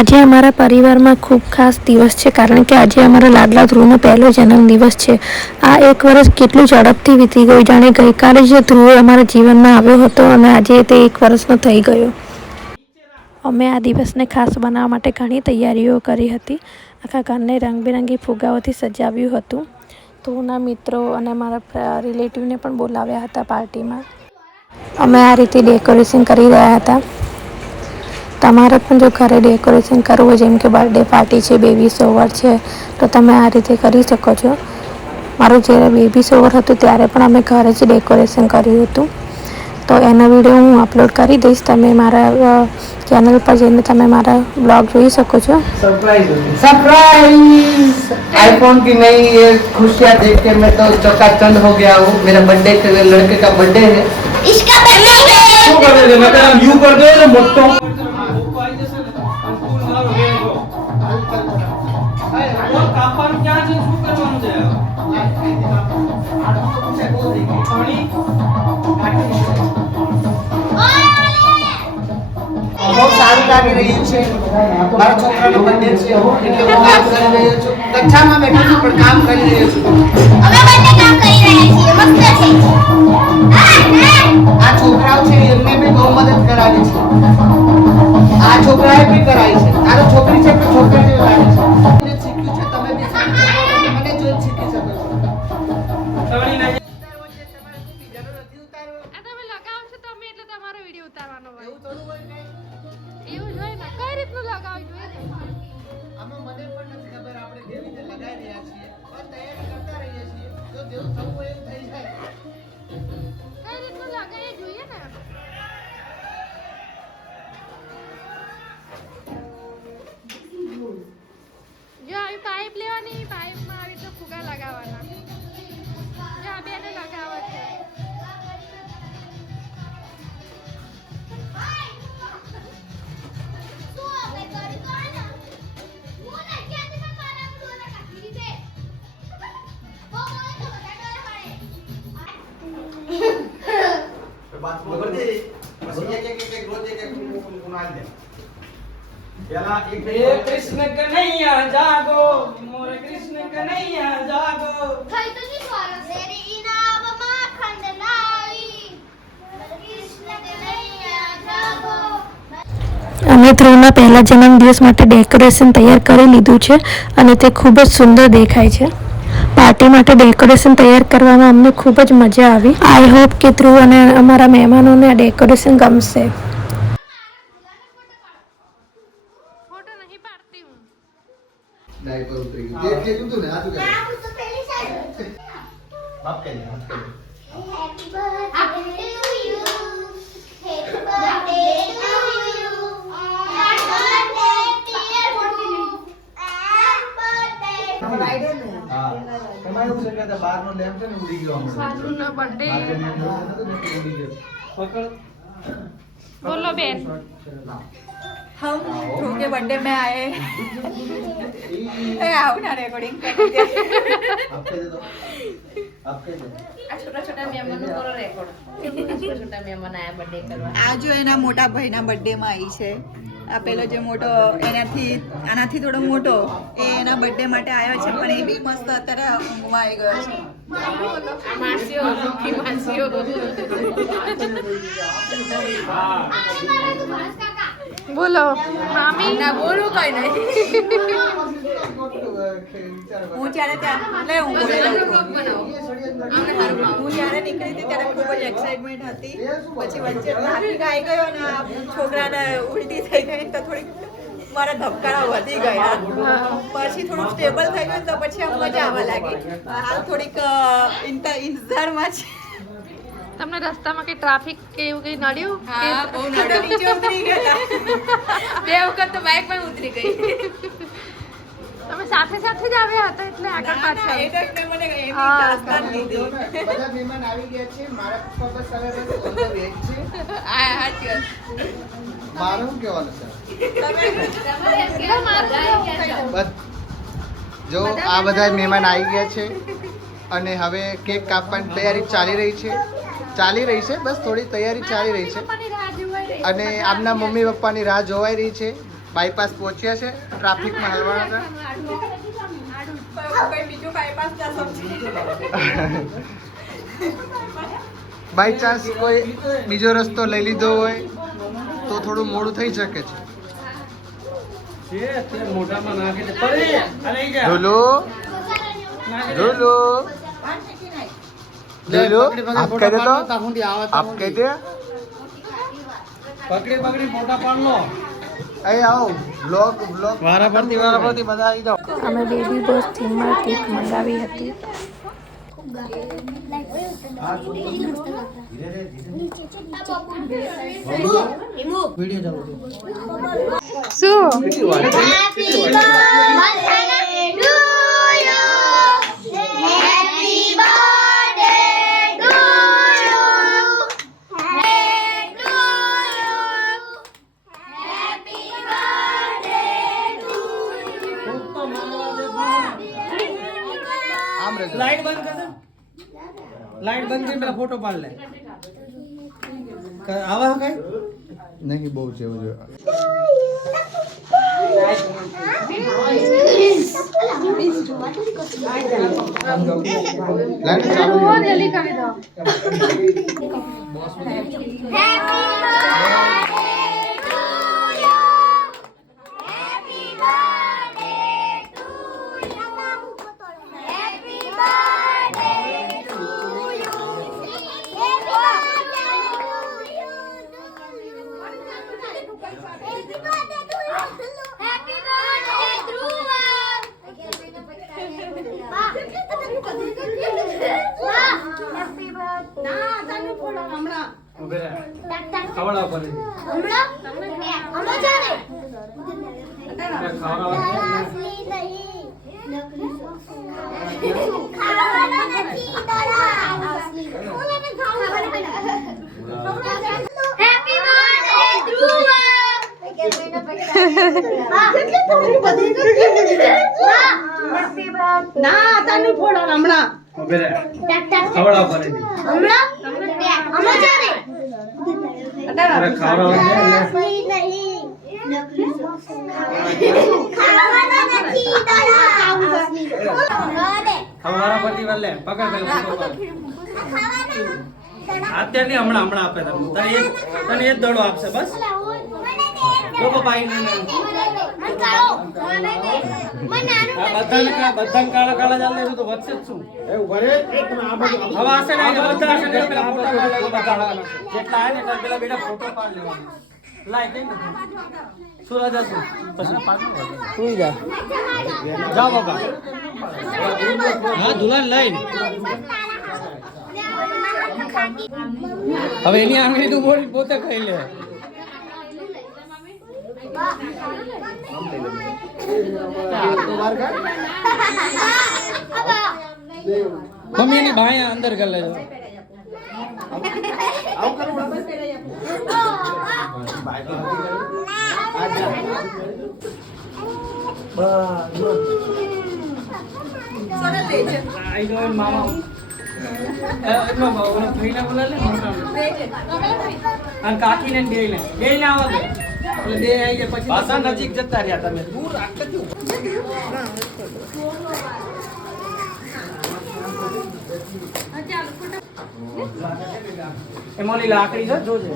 આજે અમારા પરિવારમાં ખૂબ ખાસ દિવસ છે, કારણ કે આજે અમારા લાડલા ધ્રુવનો પહેલો જન્મદિવસ છે. આ એક વર્ષ કેટલું ઝડપથી વીતી ગયું, જાણે ગઈકાલે જ ધ્રુવ અમારા જીવનમાં આવ્યો હતો અને આજે તે 1 વર્ષનો થઈ ગયો. અમે આ દિવસને ખાસ બનાવવા માટે ઘણી તૈયારીઓ કરી હતી. આખા ઘરને રંગબેરંગી ફુગ્ગાઓથી સજાવ્યું હતું. ધ્રુવના મિત્રો અને મારા રિલેટિવને પણ બોલાવ્યા હતા પાર્ટીમાં. અમે આ રીતે ડેકોરેશન કરી રહ્યા હતા. તમારે પણ જો ઘરે ડેકોરેશન કરવું હોય, જેમ કે બર્થડે પાર્ટી છે, બેબી શોવર છે, તો તમે આ રીતે કરી શકો છો. મારું જ્યારે બેબી શોવર હતું ત્યારે પણ અમે ઘરે જ ડેકોરેશન કર્યું હતું. તો એનો વિડીયો હું અપલોડ કરી દઈશ. તમે મારા ચેનલ પર જઈને તમે મારા બ્લોગ જોઈ શકો છો. सरप्राइज आईफोन की नई ये खुशियाँ देख के मैं तो चौकाचंद हो गया हूँ. मेरा बर्थडे के लड़के का बर्थडे है. इसका बर्थडे है. શું कर दे मैं तेरा यू कर दे ना मोटो કાપવાનું ક્યાં છે, શું કરવાનું છે? બહુ સારું લાગી રહ્યું છે. મારા છોકરાનો બર્થડે છે એટલે હું કામ કરી રહ્યો છું. કચ્છામાં બેઠો છું પણ કામ કરી રહ્યો છું. અમે બંને કામ કરી રહ્યા છીએ. મસ્ત છે. આ છોકરાઓ છે એમને બી બહુ મદદ કરાવી છે. આ છોકરાએ બી કરાવી છે. આ તો છોકરી છે પણ છોકરી જેવી લાગે છે. મને શીખ્યું છે, તમે બી શીખી શકો છો. મને જોઈ શીખી શકો છો. આમાં મને પણ નથી ખબર આપણે કેવી રીતે લગાવી રહ્યા છીએ. બસ તૈયારી કરતા રહીએ છીએ. જો જેવું થવું હોય એવું થઈ જાય. જો આવી પાઇપ લેવાની, પાઇપમાં આવી રીતે ફુગા લગાવવાના. જો આ બેને લગાવવા છે. कृष्ण कन्हैया जागो, मोरे कृष्ण कन्हैया जागो. થઈ તો જી સ્વરસ તેરી ઇનામમાં ખંડનાઈ કૃષ્ણ કનૈયા જાગો. અમે ધ્રુવના પહેલા જન્મદિવસ માટે ડેકોરેશન તૈયાર કરી લીધું છે અને તે ખૂબ જ સુંદર દેખાય છે. પાર્ટી માટે ડેકોરેશન તૈયાર કરવામાં અમને ખૂબ જ મજા આવી. આઈ હોપ કે ધ્રુવ અને અમારા મહેમાનોને આ ડેકોરેશન ગમશે. ફોટો નહીં પાડતી હું. ડાયપર ઉતરી ગયું. તે કીધું ને આ તું આ તો પેલી સાઈડ. બાપ કે હાથ કે happy birthday to you. Happy birthday to you. Happy birthday dear Dhruv. Happy birthday. હા તમારે એવું છે કે બહારનો લેમ્પ છે ને ઉડી ગયો હમણાં. સાજુનો birthday. ઉડી ગયો. પકડ. બોલો બેન. हम ध्रुव के बर्थडे में आए आओ ना रिकॉर्डिंग करके आपके दे दो. आपके दे दो. छोटा छोटा मेहमानो करो रेकॉर्ड छोटा छोटा मेहमान आया बर्थडे કરવા આ જો એના મોટા ભાઈના બर्थडे માં આવી છે. આ પેલો જે મોટો આનાથી થોડો મોટો એ એના બर्थडे માટે આવ્યો છે, પણ એ બી મસ્ત અત્યારે ઊંઘમાં આવી ગયો છે. માસીઓ સુખી માસીઓ બોલો મામી. ના બોલું કઈ નહીં હું જ્યારે ત્યાં લે હું બોલી લઉં છું. હું જ્યારે નીકળી હતી ત્યારે ખૂબ જ એક્સાઇટમેન્ટ હતી. પછી વચ્ચે ટ્રાફિક આવી ગયો અને આ છોકરાને ઉલટી થઈ ગઈ તો થોડીક મારા ધબકારા વધી ગયા. પછી થોડું સ્ટેબલ થઈ ગયું તો પછી આમ મજા આવવા લાગી. હાલ થોડીક ઇંતજારમાં છે. તમને રસ્તામાં કઈ ટ્રાફિક કે એવું કઈ નડ્યું? હા બહુ નડો. નીચે ઉતરી ગયા. 2 વખત તો બાઇક પર ઉતરી ગઈ તમે સાથે સાથે જ આવ્યા હતા એટલે આગળ ના, ના, એ પાછળ. તો મને એવી હા. તાકાત લીધી. બધા મહેમાન આવી ગયા છે. મારા પપ્પા બસ હવે ઓન ધ વે છે. આ હાચી વાત મારું શું કહેવાનું છે? જો આ બધા મહેમાન આવી ગયા છે અને હવે કેક કાપવાની તૈયારી ચાલી રહી છે. બસ થોડી તૈયારી ચાલી રહી છે અને આમના મમ્મી પપ્પાની રાહ જોવાઈ રહી છે. બાયપાસ પહોંચ્યા છે, ટ્રાફિકમાં હલવાના કોઈ બીજું બાયપાસ ના સમજી બાય ચાન્સ કોઈ બીજો રસ્તો લઈ લીધો હોય તો થોડું મોડું થઈ શકે છે. ઢોલો ઢોલો ઢોલો આપ કહે દે તો આપ કહે દે પકડી ફોટા પાડ લો. અહીં આવો બ્લોગ વારા પરથી બધા આવી જાઓ. અમે બેબી બોસ થીમમાં કેક મંગાવી હતી. શું આમ રહેજો. લાઈટ બંધ કર દે. લાઈટ બંધ કરી પેલા ફોટો પાડ લે. આવા કઈ નહીં બહુ છે એવું લાઈટ ચાલુ બહુ જલ્દી કરી દો. ખવડાવ પડે. ખવડાવ પડે. ખવડાવ પરથી વાર લે. પકડ પેલા ફોટો પાડ. અત્યારની હમણાં આપે તમને. તને એક દડો આપશે બસ. લોકો પાઈ ને બધાને કાળા કાળા ચાલે તો વધશે જ શું? હવે આશે ને બધા આશે ને પેલા ફોટા પાડ લેવા. જેટલા આવે ને એટલા પેલા બેટા ફોટો પાડ લેવાનો. લાય કઈ નથી. સુરજ હતું પછી સુઈ જા. જાઓ બાપા. હા દુલ્હન લઈને હવે એની આંગળી તું પોતે ખાઈ લે. મમ્મી એની બાયા અંદર કરી લેજો. કાકી ને બે ને આવવા દે. એટલે બે આવી જાય પછી પાછા નજીક જતા રહ્યા તમે. દૂર રાખજો. એમાં ઓલી લાકડી છે જોજે.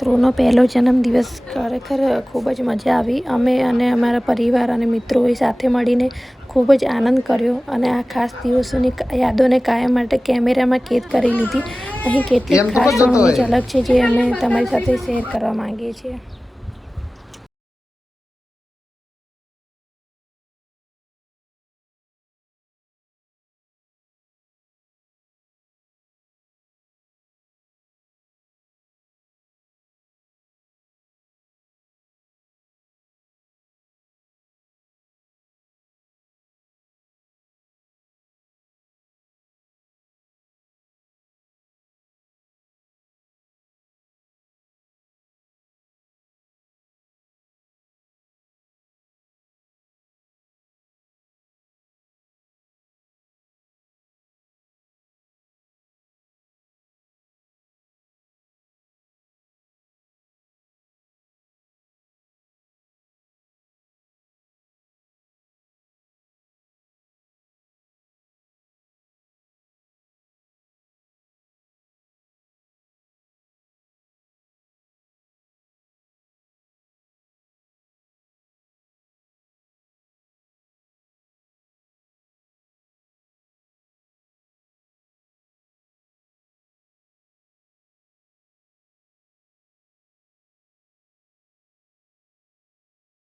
ધ્રુવનો પહેલો જન્મદિવસ ખરેખર ખૂબ જ મજા આવી. અમે અને અમારા પરિવાર અને મિત્રોએ સાથે મળીને ખૂબ જ આનંદ કર્યો અને આ ખાસ દિવસોની યાદોને કાયમ માટે કેમેરામાં કેદ કરી લીધી. અહીં કેટલીક ખાસ ક્ષણોની ઝલક છે જે અમે તમારી સાથે શેર કરવા માંગીએ છીએ.